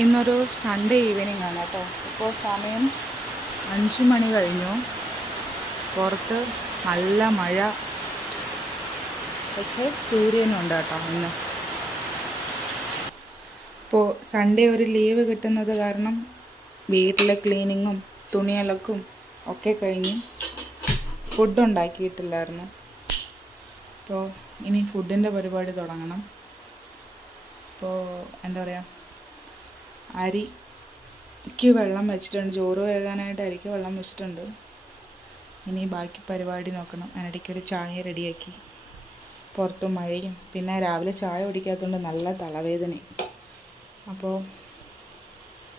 ഇന്നൊരു Sunday evening ആണ് കേട്ടോ. ഇപ്പോൾ സമയം 5 മണി കഴിഞ്ഞു. പുറത്ത് നല്ല മഴ, പക്ഷേ സൂര്യനുണ്ട് കേട്ടോ ഇന്ന്. ഇപ്പോൾ സൺഡേ ഒരു ലീവ് കിട്ടുന്നത് കാരണം വീട്ടിലെ ക്ലീനിങ്ങും തുണിയലക്കും ഒക്കെ കഴിഞ്ഞ് ഫുഡ് ഉണ്ടാക്കിയിട്ടില്ലായിരുന്നു. അപ്പോൾ ഇനി ഫുഡിൻ്റെ പരിപാടി തുടങ്ങണം. ഇപ്പോൾ എന്താ പറയുക, അരിക്ക് വെള്ളം വെച്ചിട്ടുണ്ട്, ചോറ് വേകാനായിട്ട് അരിക്ക് വെള്ളം വെച്ചിട്ടുണ്ട്. ഇനി ബാക്കി പരിപാടി നോക്കണം. അതിനിടയ്ക്കൊരു ചായ റെഡിയാക്കി. പുറത്ത് മഴയും പിന്നെ രാവിലെ ചായ കുടിക്കാത്തതുകൊണ്ട് നല്ല തലവേദനയും. അപ്പോൾ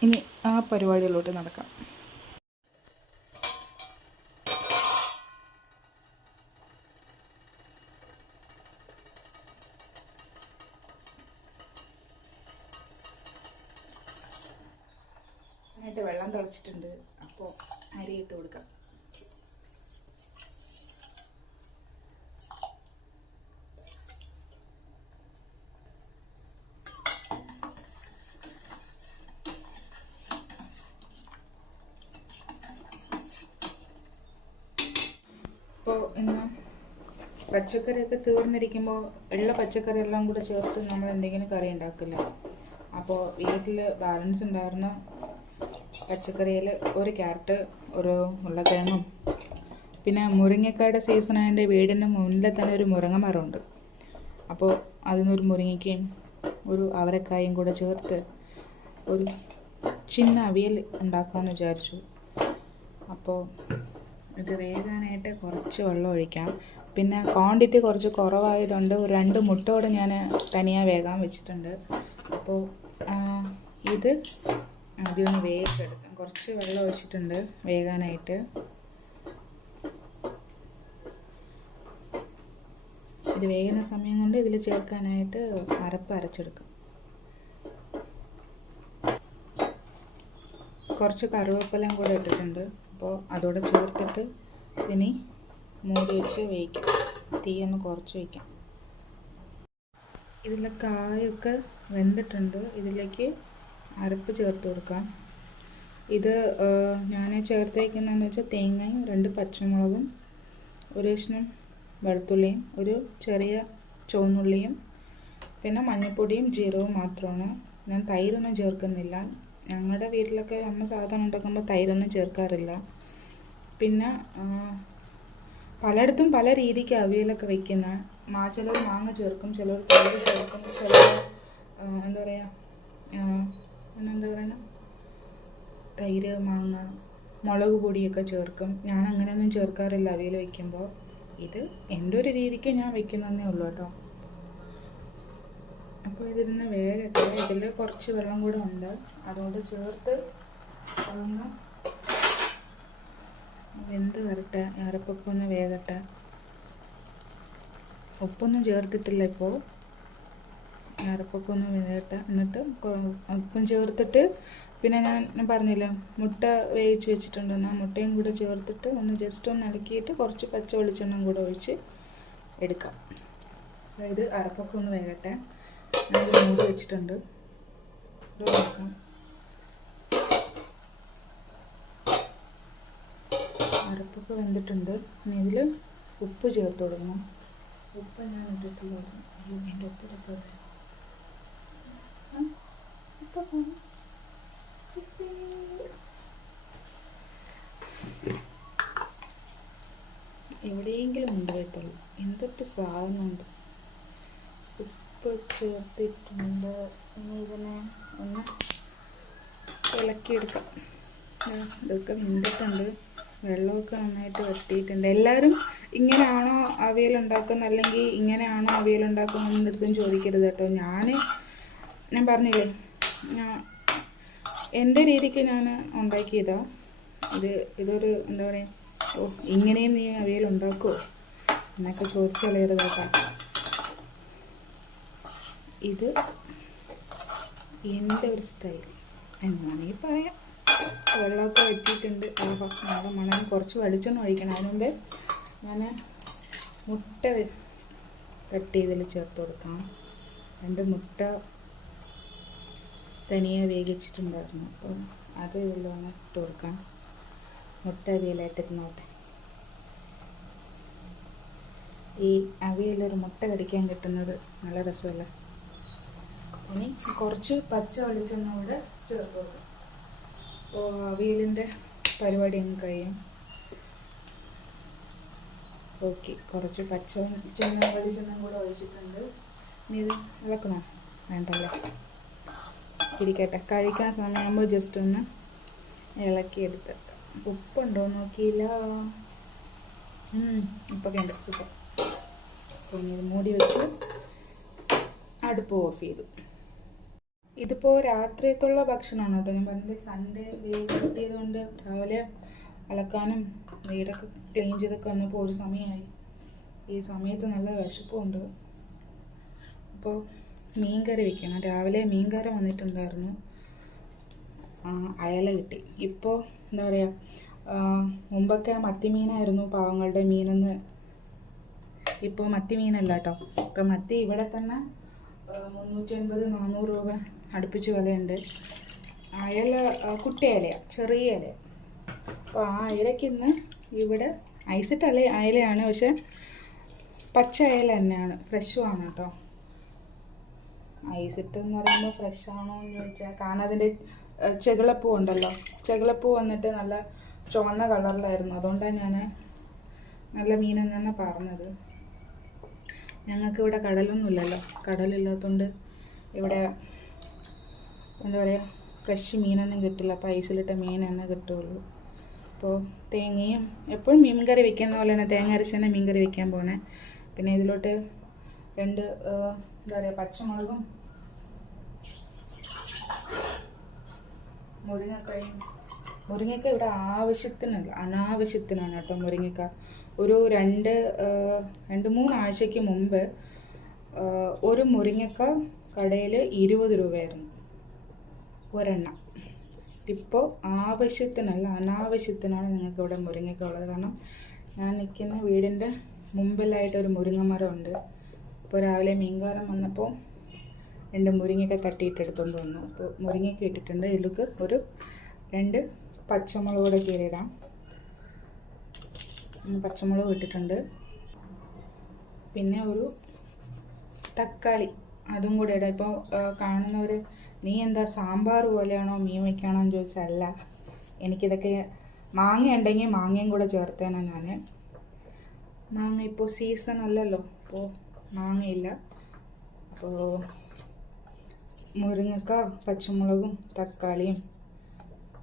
ഇനി ആ പരിപാടികളിലോട്ട് നടക്കാം. വെള്ളം തിളച്ചിട്ടുണ്ട്. അപ്പോൾ അരി ഇട്ട് കൊടുക്കാം. അപ്പോൾ ഇന്ന് പച്ചക്കറിയൊക്കെ തീർന്നിരിക്കുമ്പോൾ ഉള്ള പച്ചക്കറി എല്ലാം കൂടെ ചേർത്ത് നമ്മൾ എന്തെങ്കിലും കറി ഉണ്ടാക്കില്ല. അപ്പോൾ വീട്ടിൽ ബാലൻസ് ഉണ്ടായിരുന്ന പച്ചക്കറിയിൽ ഒരു ക്യാരറ്റ്, ഒരു ഉരുളക്കിഴങ്ങും, പിന്നെ മുരിങ്ങക്കായുടെ സീസൺ ആയതിൻ്റെ വീടിൻ്റെ മുന്നിൽ തന്നെ ഒരു മുരിങ്ങ മരമുണ്ട്. അപ്പോൾ അതിനൊരു മുരിങ്ങയ്ക്കയും ഒരു അവരക്കായും കൂടെ ചേർത്ത് ഒരു ചിന്ന അവിയൽ ഉണ്ടാക്കാമെന്ന് വിചാരിച്ചു. അപ്പോൾ ഇത് വേകാനായിട്ട് കുറച്ച് വെള്ളം ഒഴിക്കാം. പിന്നെ ക്വാണ്ടിറ്റി കുറച്ച് കുറവായതുകൊണ്ട് ഒരു 2 മുട്ടയോടെ ഞാൻ തനിயாக വേകാൻ വെച്ചിട്ടുണ്ട്. അപ്പോൾ ഇത് ആദ്യം ഒന്ന് വേവിച്ചെടുക്കാം. കുറച്ച് വെള്ളം ഒഴിച്ചിട്ടുണ്ട് വേകാനായിട്ട്. ഇത് വേകുന്ന സമയം കൊണ്ട് ഇതിൽ ചേർക്കാനായിട്ട് അരപ്പ് അരച്ചെടുക്കാം. കുറച്ച് കറിവേപ്പിലയും കൂടെ ഇട്ടിട്ടുണ്ട്. അപ്പോൾ അതോടെ ചേർത്തിട്ട് ഇനി മൂടി വെച്ച് വേവിക്കാം. തീയൊന്ന് കുറച്ച് വയ്ക്കാം. ഇതിലെ കായൊക്കെ വെന്തിട്ടുണ്ട്. ഇതിലേക്ക് അരപ്പ് ചേർത്ത് കൊടുക്കാം. ഇത് ഞാൻ ചേർത്തേക്കുന്നതെന്ന് വെച്ചാൽ തേങ്ങയും 2 പച്ചമുളകും, ഒരു കഷ്ണം വെളുത്തുള്ളിയും, ഒരു ചെറിയ ചുവന്നുള്ളിയും, പിന്നെ മഞ്ഞൾപ്പൊടിയും ജീരകവും മാത്രമാണ്. ഞാൻ തൈരൊന്നും ചേർക്കുന്നില്ല. ഞങ്ങളുടെ വീട്ടിലൊക്കെ അമ്മ സാധനം ഉണ്ടാക്കുമ്പോൾ തൈരൊന്നും ചേർക്കാറില്ല. പിന്നെ പലയിടത്തും പല രീതിക്ക് അവിയലൊക്കെ വയ്ക്കുന്നത്. ചിലർ മാങ്ങ ചേർക്കും, ചിലർ തൈര് ചേർക്കും, ചിലർ എന്താ പറയുക തൈര്, മാങ്ങ, മുളക് പൊടിയൊക്കെ ചേർക്കും. ഞാൻ അങ്ങനെയൊന്നും ചേർക്കാറില്ല അവിയൽ വയ്ക്കുമ്പോൾ. ഇത് എൻ്റെ ഒരു രീതിക്ക് ഞാൻ വയ്ക്കുന്നതേ ഉള്ളൂ കേട്ടോ. അപ്പോൾ ഇതിരുന്ന് വേഗത്തെ ഇതിൽ കുറച്ച് വെള്ളം കൂടെ ഉണ്ട്, അതുകൊണ്ട് ചേർത്ത് അതൊന്ന് വെന്ത് വരട്ടെ. അരപ്പൊക്കെ ഒന്ന് വേകട്ടെ. ഉപ്പൊന്നും ചേർത്തിട്ടില്ല ഇപ്പോൾ. അരപ്പൊക്കെ ഒന്ന് വേകട്ടെ. എന്നിട്ട് ഉപ്പും ചേർത്തിട്ട് പിന്നെ ഞാൻ പറഞ്ഞില്ല മുട്ട വേവിച്ച് വെച്ചിട്ടുണ്ടെന്ന്, മുട്ടയും കൂടെ ചേർത്തിട്ട് ഒന്ന് ജസ്റ്റ് ഒന്ന് ഇളക്കിയിട്ട് കുറച്ച് പച്ച വെളിച്ചെണ്ണയും കൂടെ ഒഴിച്ച് എടുക്കാം. അതായത് അരപ്പൊക്കെ ഒന്ന് വേകട്ടെ. ഞാൻ മൂടി വെച്ചിട്ടുണ്ട്. ഇത് നോക്കാം. അരപ്പൊക്കെ വെന്തിട്ടുണ്ട്. ഇനി ഇതിൽ ഉപ്പ് ചേർത്ത് കൊടുക്കണം. ഉപ്പ് ഞാൻ ഇട്ടിട്ടുള്ള എൻ്റെ ഉപ്പിലൊക്കെ എവിടെയെങ്കിലും ഉണ്ടായിട്ടുള്ളൂ. എന്തൊക്കെ സാധനമുണ്ട്. ഉപ്പ് ചേർത്തിട്ടുണ്ട്. ഇനി ഇതിനെ ഒന്ന് ഇളക്കിയെടുക്കാം. ഇതൊക്കെ വെന്തിട്ടുണ്ട്. വെള്ളമൊക്കെ നന്നായിട്ട് വറ്റിയിട്ടുണ്ട്. എല്ലാവരും ഇങ്ങനെയാണോ അവിയൽ ഉണ്ടാക്കുന്നത്, അല്ലെങ്കിൽ ഇങ്ങനെയാണോ അവിയൽ ഉണ്ടാക്കുന്നതിൻ്റെ അടുത്തും ചോദിക്കരുത് കേട്ടോ. ഞാൻ പറഞ്ഞില്ലേ, എൻ്റെ രീതിക്ക് ഞാൻ ഉണ്ടാക്കിയതാണ്. ഇതൊരു എന്താ പറയുക, ഇങ്ങനെയും നീ അവിയൽ ഉണ്ടാക്കുമോ എന്നൊക്കെ ചോദിച്ചു കളയരുത് കേട്ടോ. ഇത് എൻ്റെ ഒരു സ്റ്റൈൽ എന്നാണെങ്കിൽ പറയാം. വെള്ളമൊക്കെ വറ്റിയിട്ടുണ്ട്. നല്ല മണം. കുറച്ച് വെളിച്ചെണ്ണ ഒഴിക്കണം. അതിന് മുമ്പേ ഞാൻ മുട്ട കട്ട് ചെയ്തതിൽ ചേർത്ത് കൊടുക്കാം. 2 മുട്ട തനിയെ വേവിച്ചിട്ടുണ്ടായിരുന്നു. അപ്പം അത് ഇതിലൊന്ന് ഇട്ട് കൊടുക്കാം. മുട്ട അവിയലായിട്ട് ഇരുന്നോട്ടെ. ഈ അവിയലൊരു മുട്ട കടിക്കാൻ കിട്ടുന്നത് നല്ല രസമല്ല. ഇനി കുറച്ച് പച്ച വെളിച്ചെണ്ണ കൂടെ ചേർത്ത് കൊടുക്കാം. അപ്പോൾ അവിയലിൻ്റെ പരിപാടി അങ്ങ് കഴിയും. ഓക്കെ, കുറച്ച് പച്ച വെളിച്ചെണ്ണ കൂടെ ഒഴിച്ചിട്ടുണ്ട്. ഇനി ഇത് ഇളക്കണോ? വേണ്ടല്ലേ, ഇരിക്കട്ടെ. കഴിക്കാൻ സമയമാകുമ്പോൾ ജസ്റ്റ് ഒന്ന് ഇളക്കിയെടുത്തിട്ട്. ഉപ്പുണ്ടോ നോക്കിയില്ല. ഉപ്പൊക്കെ ഉണ്ട്. സൂപ്പർ. അപ്പോൾ ഇത് മൂടി വെച്ചു, അടുപ്പ് ഓഫ് ചെയ്തു. ഇതിപ്പോൾ രാത്രിയത്തുള്ള ഭക്ഷണമാണ് കേട്ടോ. ഞാൻ പറഞ്ഞില്ലേ സൺഡേ ലീവ് കിട്ടിയതുകൊണ്ട് രാവിലെ അലക്കാനും വീടൊക്കെ ക്ലീൻ ചെയ്തൊക്കെ വന്നപ്പോൾ ഒരു സമയമായി. ഈ സമയത്ത് നല്ല വിശപ്പുണ്ട്. അപ്പോൾ മീൻകറി വയ്ക്കണം. രാവിലെ മീൻകറി വന്നിട്ടുണ്ടായിരുന്നു, അയല കിട്ടി. ഇപ്പോൾ എന്താ പറയുക, മുമ്പൊക്കെ മത്തിമീനായിരുന്നു പാവങ്ങളുടെ മീനെന്ന്. ഇപ്പോൾ മത്തി മീനല്ല കേട്ടോ. ഇപ്പം മത്തി ഇവിടെ തന്നെ 350-400 രൂപ അടുപ്പിച്ച് വിലയുണ്ട്. അയല കുട്ടി അയലയാണ്, ചെറിയ അയല. അപ്പോൾ ആ അയലയ്ക്ക് ഇന്ന് ഇവിടെ ഐസിട്ട് അയലയാണ്, പക്ഷെ പച്ച അയല തന്നെയാണ്, ഫ്രഷുമാണ് കേട്ടോ. ഐസിട്ട് എന്ന് പറയുമ്പോൾ ഫ്രഷ് ആണോ എന്ന് ചോദിച്ചാൽ, കാരണം അതിൻ്റെ ചെകിളപ്പൂ ഉണ്ടല്ലോ, ചെകിളപ്പൂ വന്നിട്ട് നല്ല ചുവന്ന കളറിലായിരുന്നു. അതുകൊണ്ടാണ് ഞാൻ നല്ല മീനെന്ന് തന്നെ പറഞ്ഞത്. ഞങ്ങൾക്ക് ഇവിടെ കടലൊന്നുമില്ലല്ലോ. കടലില്ലാത്തതുകൊണ്ട് ഇവിടെ എന്താ പറയുക, ഫ്രഷ് മീനൊന്നും കിട്ടില്ല. അപ്പോൾ ഐസിലിട്ട മീൻ തന്നെ കിട്ടുള്ളൂ. അപ്പോൾ തേങ്ങയും എപ്പോഴും മീൻ കറി വെക്കുന്ന പോലെ തന്നെ തേങ്ങ അരച്ച് തന്നെ മീൻ കറി വെക്കാൻ പോകുന്നത്. പിന്നെ ഇതിലോട്ട് 2 എന്താ പറയുക, പച്ചമുളകും മുരിങ്ങക്ക ഇവിടെ ആവശ്യത്തിനല്ല, അനാവശ്യത്തിനാണ് കേട്ടോ മുരിങ്ങക്ക. ഒരു 2-3 ആഴ്ചയ്ക്ക് മുമ്പ് ഒരു മുരിങ്ങക്ക കടയിൽ 20 രൂപയായിരുന്നു ഒരെണ്ണം. ഇപ്പോൾ ആവശ്യത്തിനല്ല, അനാവശ്യത്തിനാണ് നിങ്ങൾക്ക് ഇവിടെ മുരിങ്ങക്ക ഉള്ളത്. കാരണം ഞാൻ നിൽക്കുന്ന വീടിൻ്റെ മുമ്പിലായിട്ടൊരു മുരിങ്ങ മരമുണ്ട്. ഇപ്പോൾ രാവിലെ മീൻകാരൻ വന്നപ്പോൾ 2 മുരിങ്ങക്ക തട്ടിയിട്ടെടുത്തുകൊണ്ട് വന്നു. അപ്പോൾ മുരിങ്ങക്ക ഇട്ടിട്ടുണ്ട്. ഇതിലേക്ക് ഒരു 2 പച്ചമുളക് കൂടെ കീറിയിടാം. പച്ചമുളക് ഇട്ടിട്ടുണ്ട്. പിന്നെ ഒരു തക്കാളി അതും കൂടെ ഇടാം. ഇപ്പോൾ കാണുന്നവർ നീ എന്താ സാമ്പാർ പോലെയാണോ മീൻ വയ്ക്കുകയാണോ എന്ന് ചോദിച്ചാൽ അല്ല. എനിക്കിതൊക്കെ മാങ്ങ ഉണ്ടെങ്കിൽ മാങ്ങയും കൂടെ ചേർത്തേനാണ് ഞാൻ. മാങ്ങ ഇപ്പോൾ സീസൺ അല്ലല്ലോ, അപ്പോൾ മാങ്ങയില്ല. അപ്പോൾ മുരിങ്ങക്ക, പച്ചമുളകും തക്കാളിയും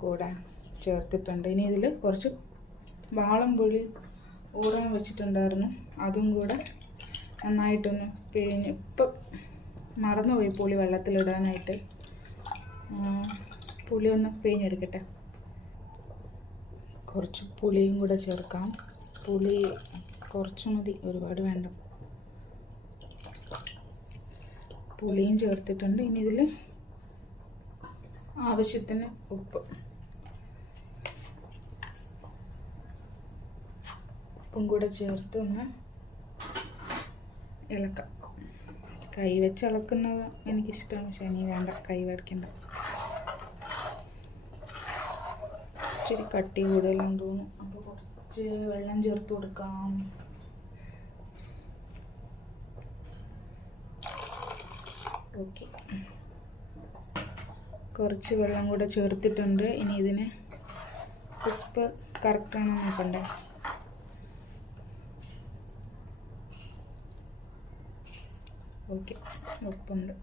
കൂടെ ചേർത്തിട്ടുണ്ട്. ഇനി ഇതിൽ കുറച്ച് വാളംപുളി ഊറാൻ വെച്ചിട്ടുണ്ടായിരുന്നു, അതും കൂടെ നന്നായിട്ടൊന്ന് പിഴിഞ്ഞ്, ഇപ്പം മറന്നുപോയി പുളി വെള്ളത്തിലിടാനായിട്ട്. പുളി ഒന്ന് പിഴിഞ്ഞെടുക്കട്ടെ. കുറച്ച് പുളിയും കൂടെ ചേർക്കാം. പുളി കുറച്ച് മതി, ഒരുപാട് വേണ്ട. പുളിയും ചേർത്തിട്ടുണ്ട്. ഇനി ഇതിൽ ആവശ്യത്തിന് ഉപ്പും കൂടെ ചേർത്ത് ഒന്ന് ഇളക്കാം. കൈ വെച്ച് ഇളക്കുന്നത് എനിക്കിഷ്ടമാണ്, പക്ഷേ ഇനി വേണ്ട, കൈ വരയ്ക്കണ്ട. ഇച്ചിരി കട്ടി കൂടുതലാന്ന് തോന്നുന്നു. അപ്പോൾ കുറച്ച് വെള്ളം ചേർത്ത് കൊടുക്കാം. ഓക്കെ, കുറച്ച് വെള്ളം കൂടെ ചേർത്തിട്ടുണ്ട്. ഇനി ഇതിന് ഉപ്പ് കറക്റ്റാണോ നോക്കണ്ടേ. ഓക്കെ, ഉപ്പുണ്ട്.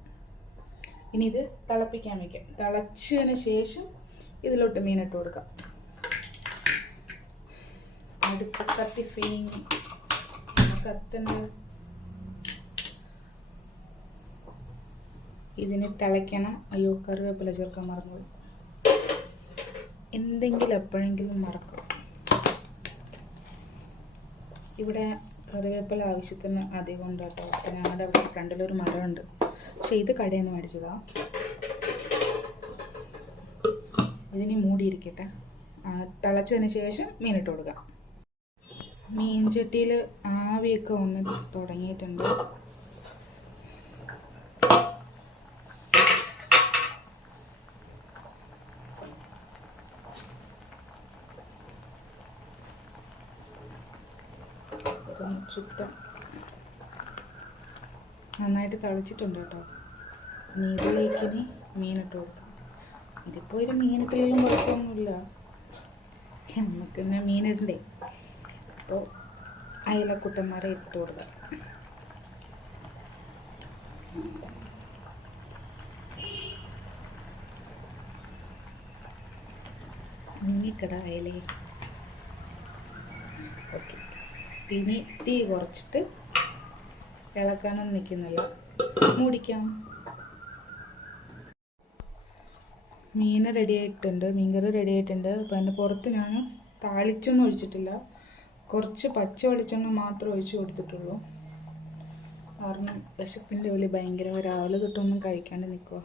ഇനി ഇത് തിളപ്പിക്കാൻ വയ്ക്കാം. തിളച്ചതിന് ശേഷം ഇതിലോട്ട് മീനിട്ട് കൊടുക്കാം. അടുപ്പ് കത്തി കത്തുന്നത്. ഇതിന് തിളയ്ക്കണം. അയ്യോ, കറിവേപ്പില ചേർക്കാൻ മറന്നുപോയി. എന്തെങ്കിലും എപ്പോഴെങ്കിലും മറക്കും. ഇവിടെ കറിവേപ്പില ആവശ്യത്തിന് അധികം ഉണ്ട് കേട്ടോ. ഞങ്ങളുടെ അവിടെ ഫ്രണ്ടിലൊരു മരമുണ്ട്, പക്ഷെ ഇത് കടയിൽ നിന്ന് മേടിച്ചതാണ്. ഇതിനി മൂടിയിരിക്കട്ടെ. തിളച്ചതിന് ശേഷം മീനിട്ട് കൊടുക്കാം. മീൻ ചട്ടിയിൽ ആവിയൊക്കെ ഒന്ന് തുടങ്ങിയിട്ടുണ്ട്. ചുത്തം നന്നായിട്ട് തിളച്ചിട്ടുണ്ട് കേട്ടോ. ഇനി ഇതിലേക്കിനി മീനിട്ട് കൊടുക്കാം. ഇതിപ്പോൾ ഒരു മീനിട്ടില്ലെങ്കിലും കുഴപ്പമൊന്നുമില്ല, നമുക്ക് തന്നെ മീനിടണ്ടേ. അപ്പോൾ അയലക്കുട്ടന്മാരെ ഇട്ട് കൊടുക്കാം. മുങ്ങിക്കട അയലേ. ഓക്കെ, ഇനി തീ കുറച്ചിട്ട് ഇളക്കാനൊന്നും നിൽക്കുന്നില്ല, മൂടിക്കാം. മീൻ റെഡി ആയിട്ടുണ്ട്, മീൻകറി റെഡി ആയിട്ടുണ്ട്. അപ്പോൾ അതിൻ്റെ പുറത്ത് ഞാൻ താളിച്ചൊന്നും ഒഴിച്ചിട്ടില്ല, കുറച്ച് പച്ച വെളിച്ചെണ്ണ മാത്രം ഒഴിച്ച് കൊടുത്തിട്ടുള്ളൂ. കാരണം വിശപ്പിൻ്റെ ഉള്ളിൽ ഭയങ്കര രാവിലെ തൊട്ടൊന്നും കഴിക്കാണ്ട് നിൽക്കുക.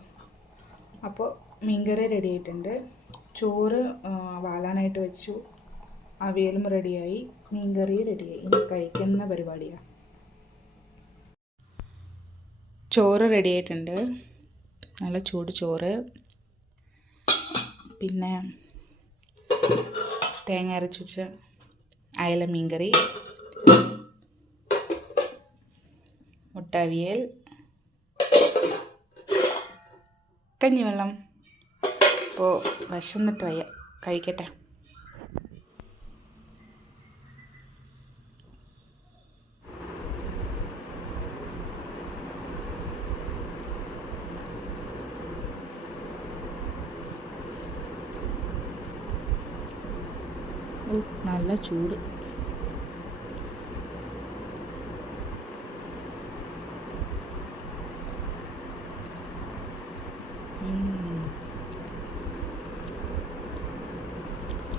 അപ്പോൾ മീൻകറി റെഡി ആയിട്ടുണ്ട്. ചോറ് വാലാനായിട്ട് വെച്ചു, അവിയലും റെഡിയായി, മീൻകറി റെഡിയായി. ഇനി കഴിക്കുന്ന പരിപാടിയാണ്. ചോറ് റെഡി ആയിട്ടുണ്ട്, നല്ല ചൂട് ചോറ്. പിന്നെ തേങ്ങ അരച്ച് വെച്ച അയല മീൻകറി, മുട്ട അവിയൽ, കഞ്ഞിവെള്ളം. അപ്പോൾ വിശന്നിട്ട് വയ്യ, കഴിക്കട്ടെ. നല്ല ചൂട്.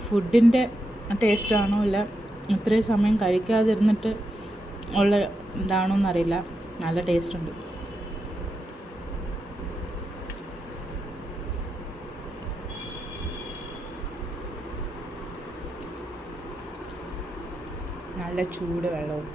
ഫുഡിൻ്റെ ടേസ്റ്റാണോ ഇല്ല ഇത്രയും സമയം കഴിക്കാതിരുന്നിട്ട് ഉള്ള ഇതാണോ എന്നറിയില്ല, നല്ല ടേസ്റ്റുണ്ട്. നല്ല ചൂട് വെള്ളവും.